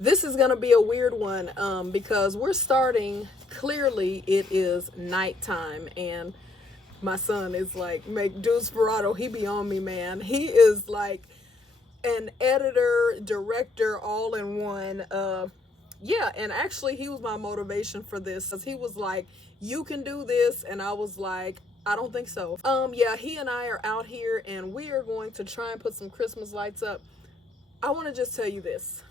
This is gonna be a weird one because we're starting, clearly it is nighttime, and my son is like, make Desperado, he be on me, man. He is like an editor, director, all in one. Yeah, and actually he was my motivation for this. He was like, you can do this, and I was like, I don't think so. Yeah, he and I are out here and we are going to try and put some Christmas lights up. I want to just tell you this.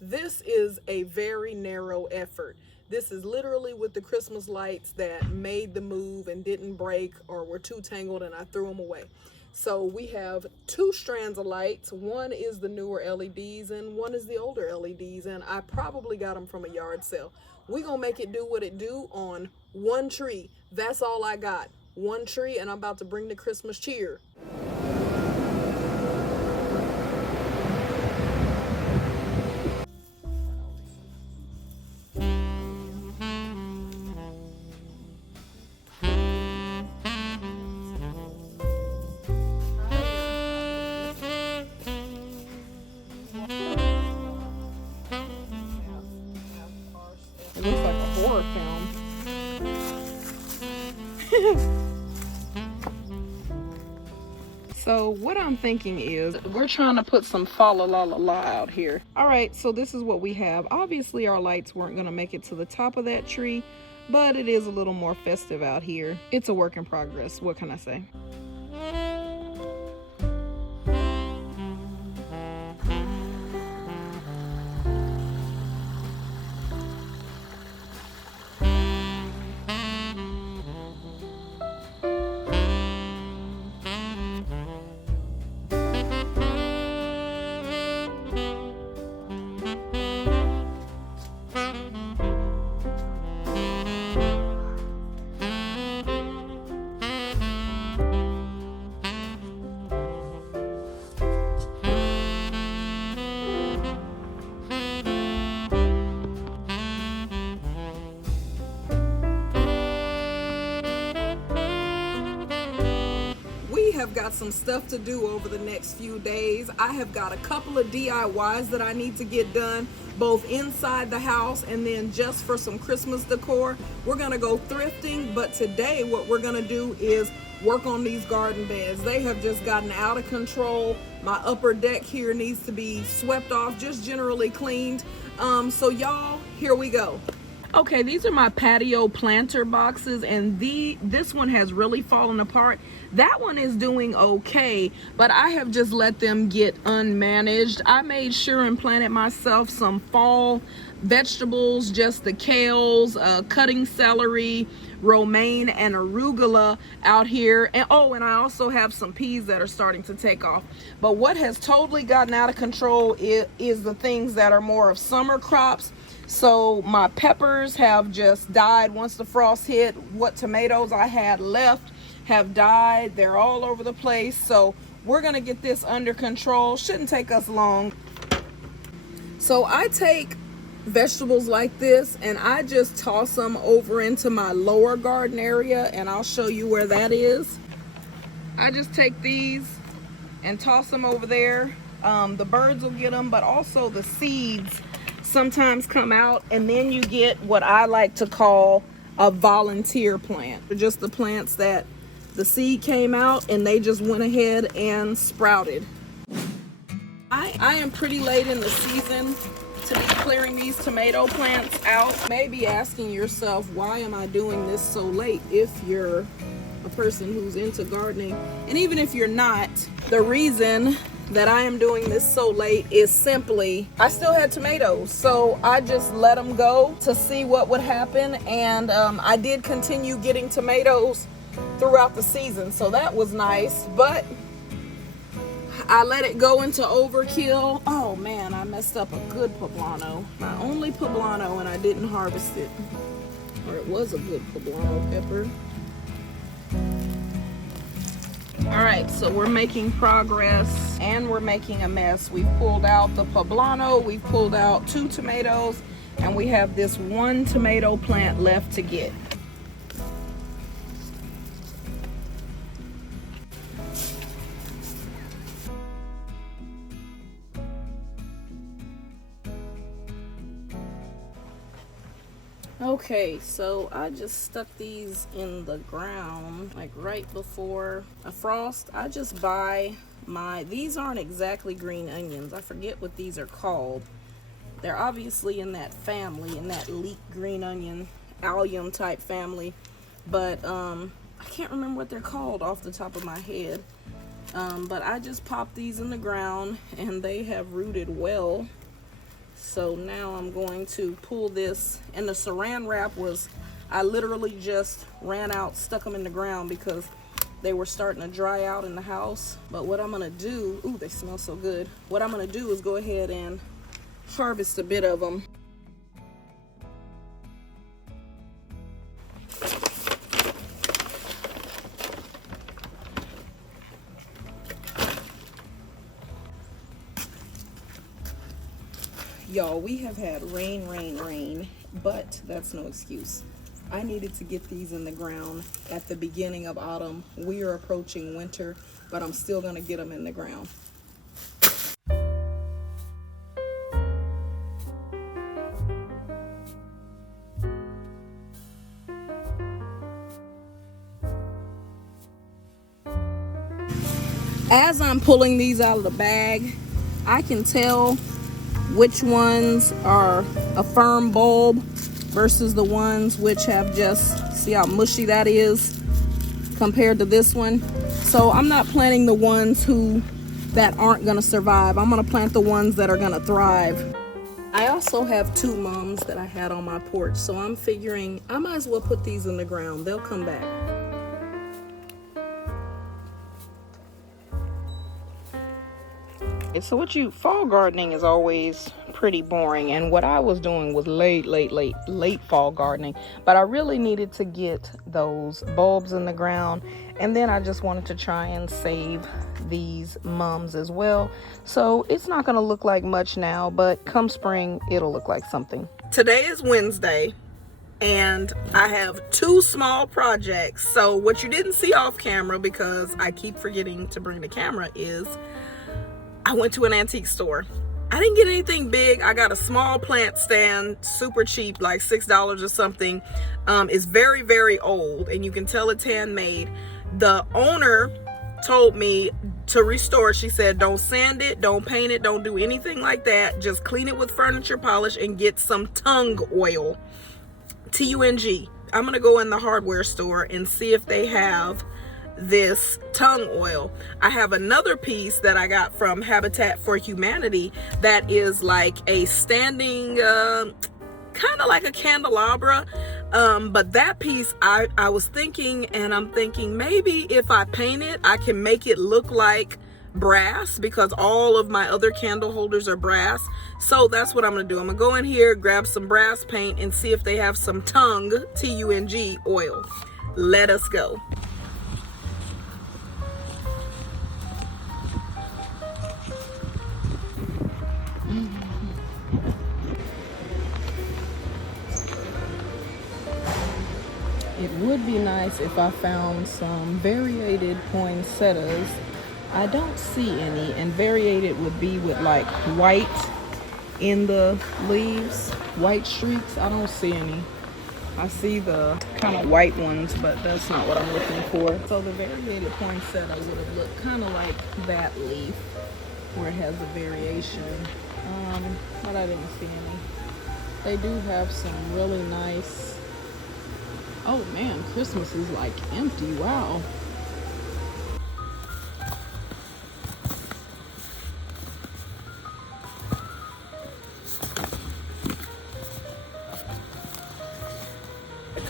This is a very narrow effort. This is literally with the Christmas lights that made the move and didn't break or were too tangled and I threw them away. So we have two strands of lights. One is the newer LEDs and one is the older LEDs, and I probably got them from a yard sale. We're gonna make it do what it do on one tree. That's all I got. One tree, and I'm about to bring the Christmas cheer. It looks like a horror film. So what I'm thinking is we're trying to put some fa la la la la out here. All right, so this is what we have. Obviously our lights weren't gonna make it to the top of that tree, but it is a little more festive out here. It's a work in progress. What can I say? Have got some stuff to do over the next few days. I have got a couple of DIYs that I need to get done, both inside the house and then just for some Christmas decor. We're gonna go thrifting, but today what we're gonna do is work on these garden beds. They have just gotten out of control. My upper deck here needs to be swept off, just generally cleaned. So y'all, here we go. Okay, these are my patio planter boxes, and this one has really fallen apart. That one is doing okay, but I have just let them get unmanaged. I made sure and planted myself some fall vegetables, just the kales, cutting celery, romaine, and arugula out here. And oh, and I also have some peas that are starting to take off. But what has totally gotten out of control is the things that are more of summer crops. So my peppers have just died once the frost hit. What tomatoes I had left have died. They're all over the place. So we're gonna get this under control. Shouldn't take us long. So I take vegetables like this and I just toss them over into my lower garden area, and I'll show you where that is. I just take these and toss them over there. The birds will get them, but also the seeds sometimes come out, and then you get what I like to call a volunteer plant. They're just the plants that the seed came out and they just went ahead and sprouted. I am pretty late in the season to be clearing these tomato plants out. Maybe asking yourself, why am I doing this so late? If you're a person who's into gardening, and even if you're not, the reason that I am doing this so late is simply I still had tomatoes, so I just let them go to see what would happen. And I did continue getting tomatoes throughout the season, so that was nice, but I let it go into overkill. Oh man, I messed up a good poblano, my only poblano, and I didn't harvest it. Or it was a good poblano pepper. All right, so we're making progress and we're making a mess. We've pulled out the poblano, we've pulled out 2 tomatoes, and we have this 1 tomato plant left to get. Okay, so I just stuck these in the ground like right before I frost. I just buy these aren't exactly green onions. I forget what these are called. They're obviously in that family, in that leek green onion, allium type family. But I can't remember what they're called off the top of my head. But I just popped these in the ground and they have rooted well. So now I'm going to pull this, and the saran wrap was, I literally just ran out, stuck them in the ground because they were starting to dry out in the house. But what I'm gonna do, ooh, they smell so good. What I'm gonna do is go ahead and harvest a bit of them. Y'all, we have had rain, but that's no excuse. I needed to get these in the ground at the beginning of autumn. We are approaching winter, but I'm still gonna get them in the ground. As I'm pulling these out of the bag, I can tell which ones are a firm bulb versus the ones which have just, see how mushy that is compared to this one. So I'm not planting the ones that aren't gonna survive. I'm gonna plant the ones that are gonna thrive. I also have 2 mums that I had on my porch, so I'm figuring I might as well put these in the ground. They'll come back. So fall gardening is always pretty boring, and what I was doing was late fall gardening, but I really needed to get those bulbs in the ground, and then I just wanted to try and save these mums as well. So it's not going to look like much now, but come spring it'll look like something. Today is Wednesday, and I have 2 small projects. So what you didn't see off camera, because I keep forgetting to bring the camera, is I went to an antique store. I didn't get anything big. I got a small plant stand, super cheap, like $6 or something. It's very, very old, and you can tell it's handmade. The owner told me to restore it. She said, don't sand it, don't paint it, don't do anything like that. Just clean it with furniture polish and get some tung oil, T-U-N-G. I'm gonna go in the hardware store and see if they have this tung oil. I have another piece that I got from Habitat for Humanity that is like a standing, kind of like a candelabra, but that piece I was thinking, and I'm thinking maybe if I paint it I can make it look like brass, because all of my other candle holders are brass. So that's what I'm gonna do. I'm gonna go in here, grab some brass paint, and see if they have some tung, T-U-N-G oil. Let us go. It would be nice if I found some variated poinsettias. I don't see any, and variated would be with like white in the leaves, white streaks. I don't see any. I see the kind of white ones, but that's not what I'm looking for. So the variated poinsettia would have looked kind of like that leaf where it has a variation, but I didn't see any. They do have some really nice, oh man, Christmas is like empty, wow.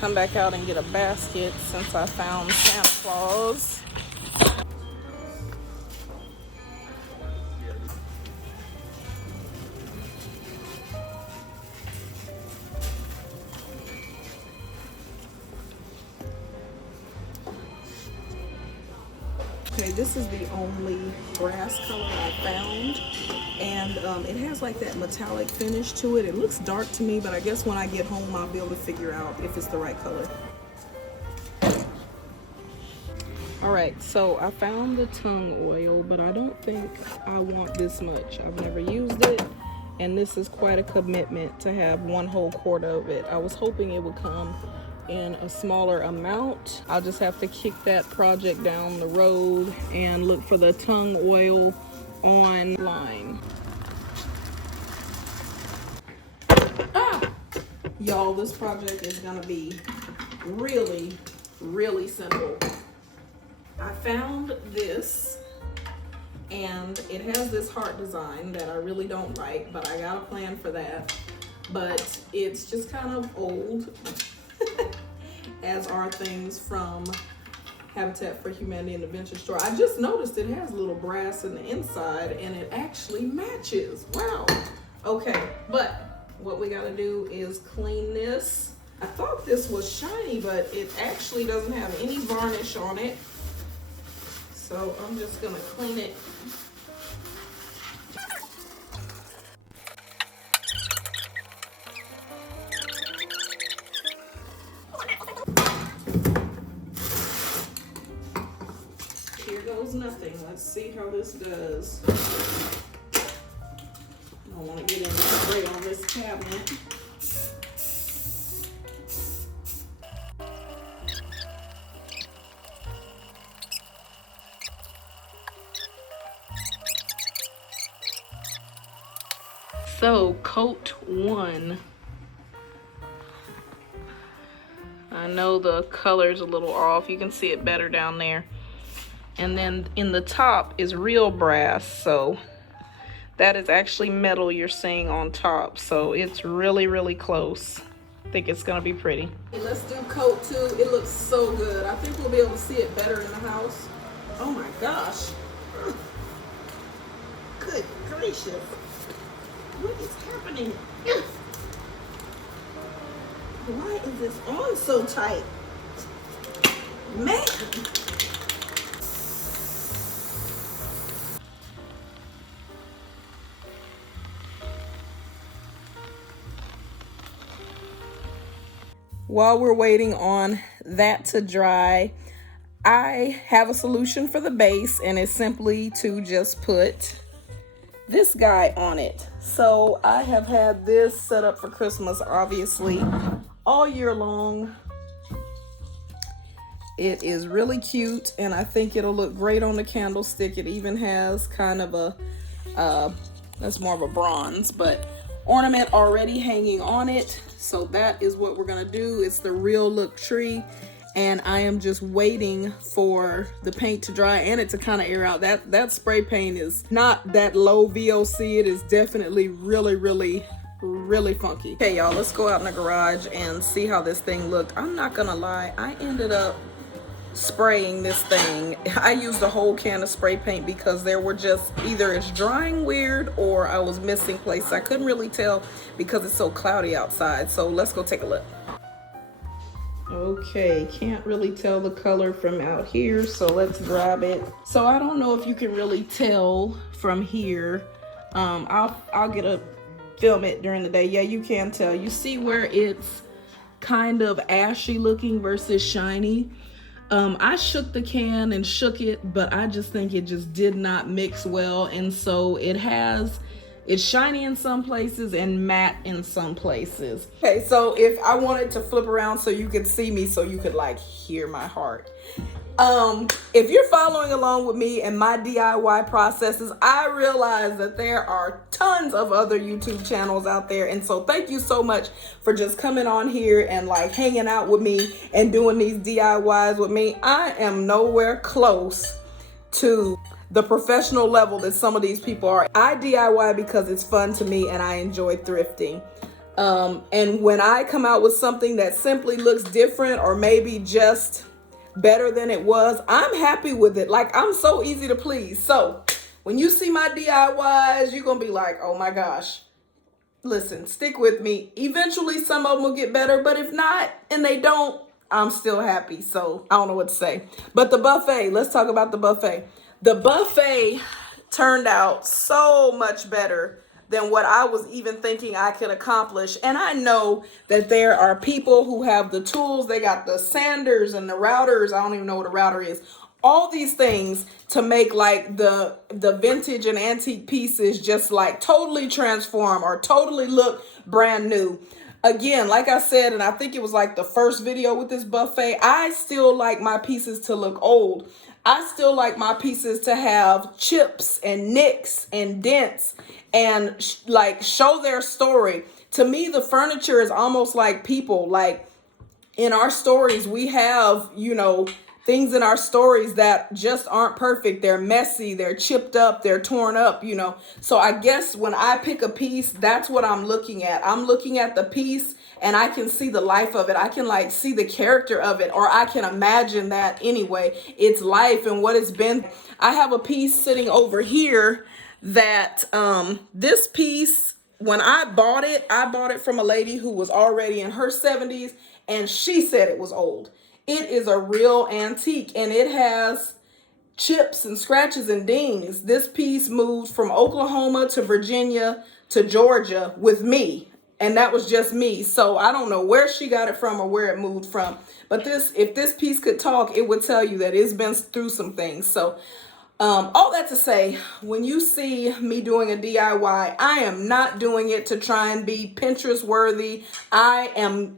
Come back out and get a basket since I found Santa Claus. Okay, this is the only brass color I found, and it has like that metallic finish to it. It looks dark to me, but I guess when I get home I'll be able to figure out if it's the right color. Alright, so I found the tung oil, but I don't think I want this much. I've never used it, And this is quite a commitment to have 1 whole quart of it. I was hoping it would come in a smaller amount. I'll just have to kick that project down the road and look for the tung oil online. Y'all, this project is gonna be really, really simple. I found this, and it has this heart design that I really don't like, but I got a plan for that. But it's just kind of old, as are things from Habitat for Humanity and Adventure Store. I just noticed it has little brass in the inside, and it actually matches. Wow. Okay, but what we gotta do is clean this. I thought this was shiny, but it actually doesn't have any varnish on it. So I'm just gonna clean it. Here goes nothing. Let's see how this does. I don't want to get any spray on this cabinet. So, coat 1. I know the color's a little off. You can see it better down there. And then in the top is real brass, so that is actually metal you're seeing on top. So it's really, really close. I think it's gonna be pretty. Let's do coat 2. It looks so good. I think we'll be able to see it better in the house. Oh my gosh. Good gracious. What is happening? Why is this on so tight? Man. While we're waiting on that to dry, I have a solution for the base, and it's simply to just put this guy on it. So I have had this set up for Christmas, obviously, all year long. It is really cute, and I think it'll look great on the candlestick. It even has kind of a, that's more of a bronze, but ornament already hanging on it. So that is what we're gonna do. It's the real look tree, and I am just waiting for the paint to dry and it to kind of air out. That spray paint is not that low VOC. It is definitely really, really, really funky. Okay, y'all, let's go out in the garage and see how this thing looked. I'm not gonna lie, I ended up spraying this thing. I used a whole can of spray paint because there were just either it's drying weird or I was missing places. I couldn't really tell because it's so cloudy outside. So let's go take a look. Okay, can't really tell the color from out here, so let's grab it. So I don't know if you can really tell from here. I'll get a film it during the day. Yeah, you can tell. You see where it's kind of ashy looking versus shiny. I shook the can and shook it, but I just think it just did not mix well, and so it's shiny in some places and matte in some places. Okay, so if I wanted to flip around so you could see me, so you could like hear my heart. If you're following along with me and my DIY processes, I realize that there are tons of other YouTube channels out there. And so thank you so much for just coming on here and like hanging out with me and doing these DIYs with me. I am nowhere close to the professional level that some of these people are. I DIY because it's fun to me and I enjoy thrifting. And when I come out with something that simply looks different or maybe just better than it was, I'm happy with it. Like, I'm so easy to please. So when you see my DIYs, you're gonna be like, oh my gosh. Listen, stick with me. Eventually some of them will get better, but if not and they don't, I'm still happy. So I don't know what to say. But the buffet, let's talk about the buffet. The buffet turned out so much better than what I was even thinking I could accomplish. And I know that there are people who have the tools. They got the sanders and the routers. I don't even know what a router is all these things to make like the vintage and antique pieces just like totally transform or totally look brand new. Again, like I said, and I think it was like the first video with this buffet, I still like my pieces to look old. I still like my pieces to have chips and nicks and dents and like show their story. To me, the furniture is almost like people. Like in our stories, we have, you know, things in our stories that just aren't perfect. They're messy, they're chipped up, they're torn up, you know. So I guess when I pick a piece, that's what I'm looking at. I'm looking at the piece and I can see the life of it. I can like see the character of it, or I can imagine that anyway, its life and what it's been. I have a piece sitting over here that this piece, when I bought it from a lady who was already in her 70s, and she said it was old. It is a real antique, and it has chips and scratches and dings. This piece moved from Oklahoma to Virginia to Georgia with me, and that was just me. So I don't know where she got it from or where it moved from, but if this piece could talk, it would tell you that it's been through some things. So all that to say, when you see me doing a DIY, I am not doing it to try and be Pinterest worthy. I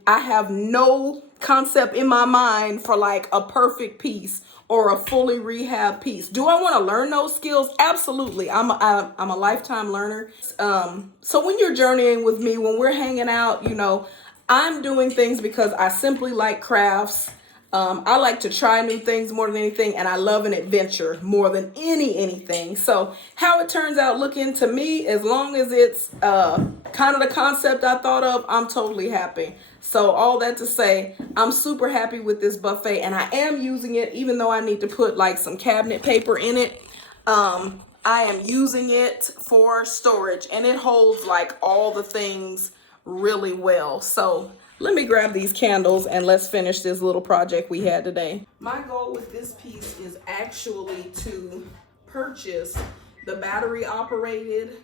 have no concept in my mind for like a perfect piece or a fully rehab piece. Do I want to learn those skills? Absolutely. I'm a lifetime learner. So when you're journeying with me, when we're hanging out, you know, I'm doing things because I simply like crafts. I like to try new things more than anything, and I love an adventure more than anything. So how it turns out looking to me, as long as it's kind of the concept I thought of, I'm totally happy. So all that to say, I'm super happy with this buffet, and I am using it, even though I need to put like some cabinet paper in it. I am using it for storage, and it holds like all the things really well. So let me grab these candles and let's finish this little project we had today. My goal with this piece is actually to purchase the battery operated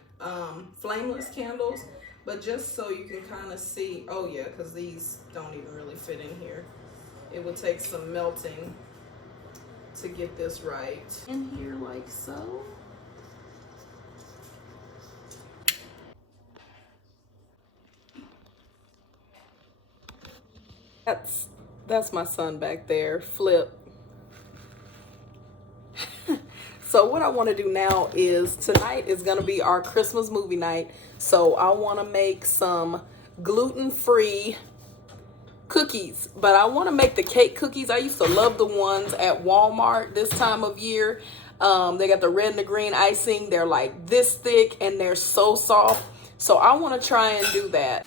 flameless candles, but just so you can kind of see, oh yeah, because these don't even really fit in here. It would take some melting to get this right in here like so. That's my son back there, Flip. So what I want to do now is, tonight is going to be our Christmas movie night. So I want to make some gluten-free cookies, but I want to make the cake cookies. I used to love the ones at Walmart this time of year. They got the red and the green icing. They're like this thick and they're so soft. So I want to try and do that.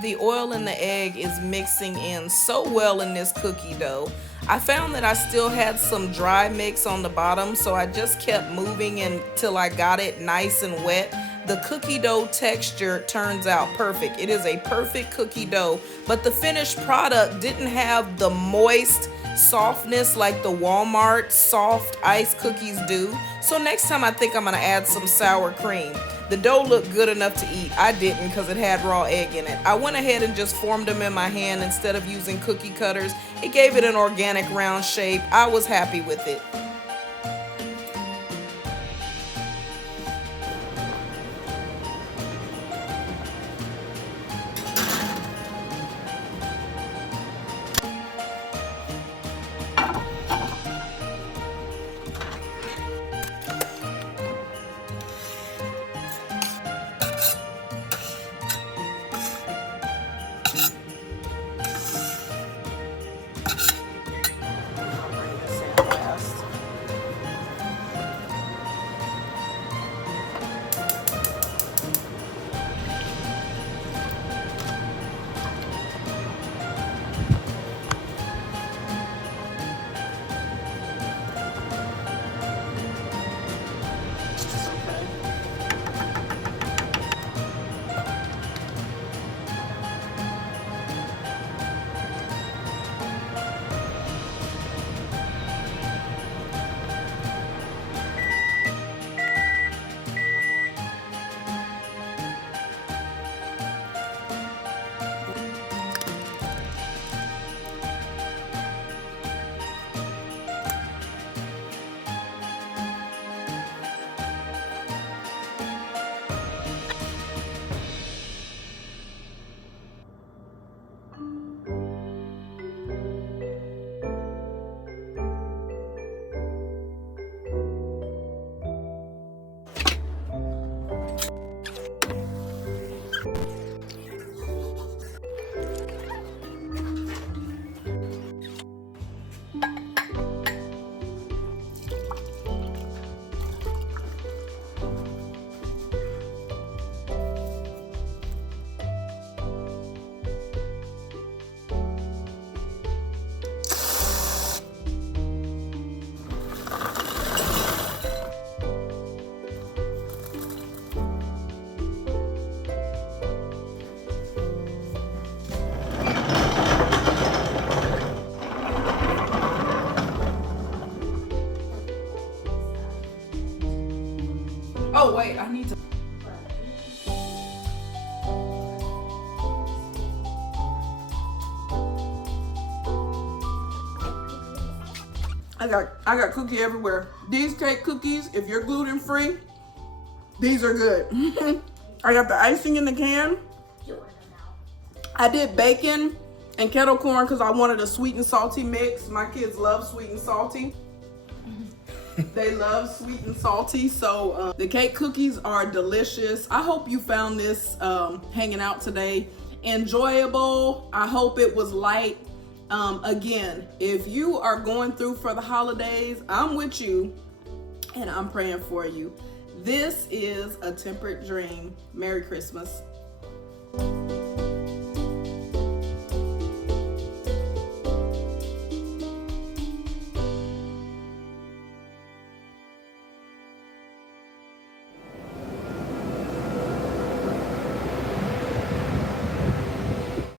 The oil in the egg is mixing in so well in this cookie dough. I found that I still had some dry mix on the bottom, so I just kept moving until I got it nice and wet. The cookie dough texture turns out perfect. It is a perfect cookie dough, but the finished product didn't have the moist softness like the Walmart soft ice cookies do. So next time I think I'm gonna add some sour cream. The dough looked good enough to eat. I didn't because it had raw egg in it. I went ahead and just formed them in my hand instead of using cookie cutters. It gave it an organic round shape. I was happy with it. Bring this in fast. Oh wait, I need to. I got cookie everywhere. These cake cookies, if you're gluten free, these are good. I got the icing in the can. I did bacon and kettle corn because I wanted a sweet and salty mix. My kids love sweet and salty. They love sweet and salty. So the cake cookies are delicious. I hope you found this hanging out today enjoyable. I hope it was light. Again, if you are going through for the holidays, I'm with you and I'm praying for you. This is A Temperate Dream. Merry Christmas.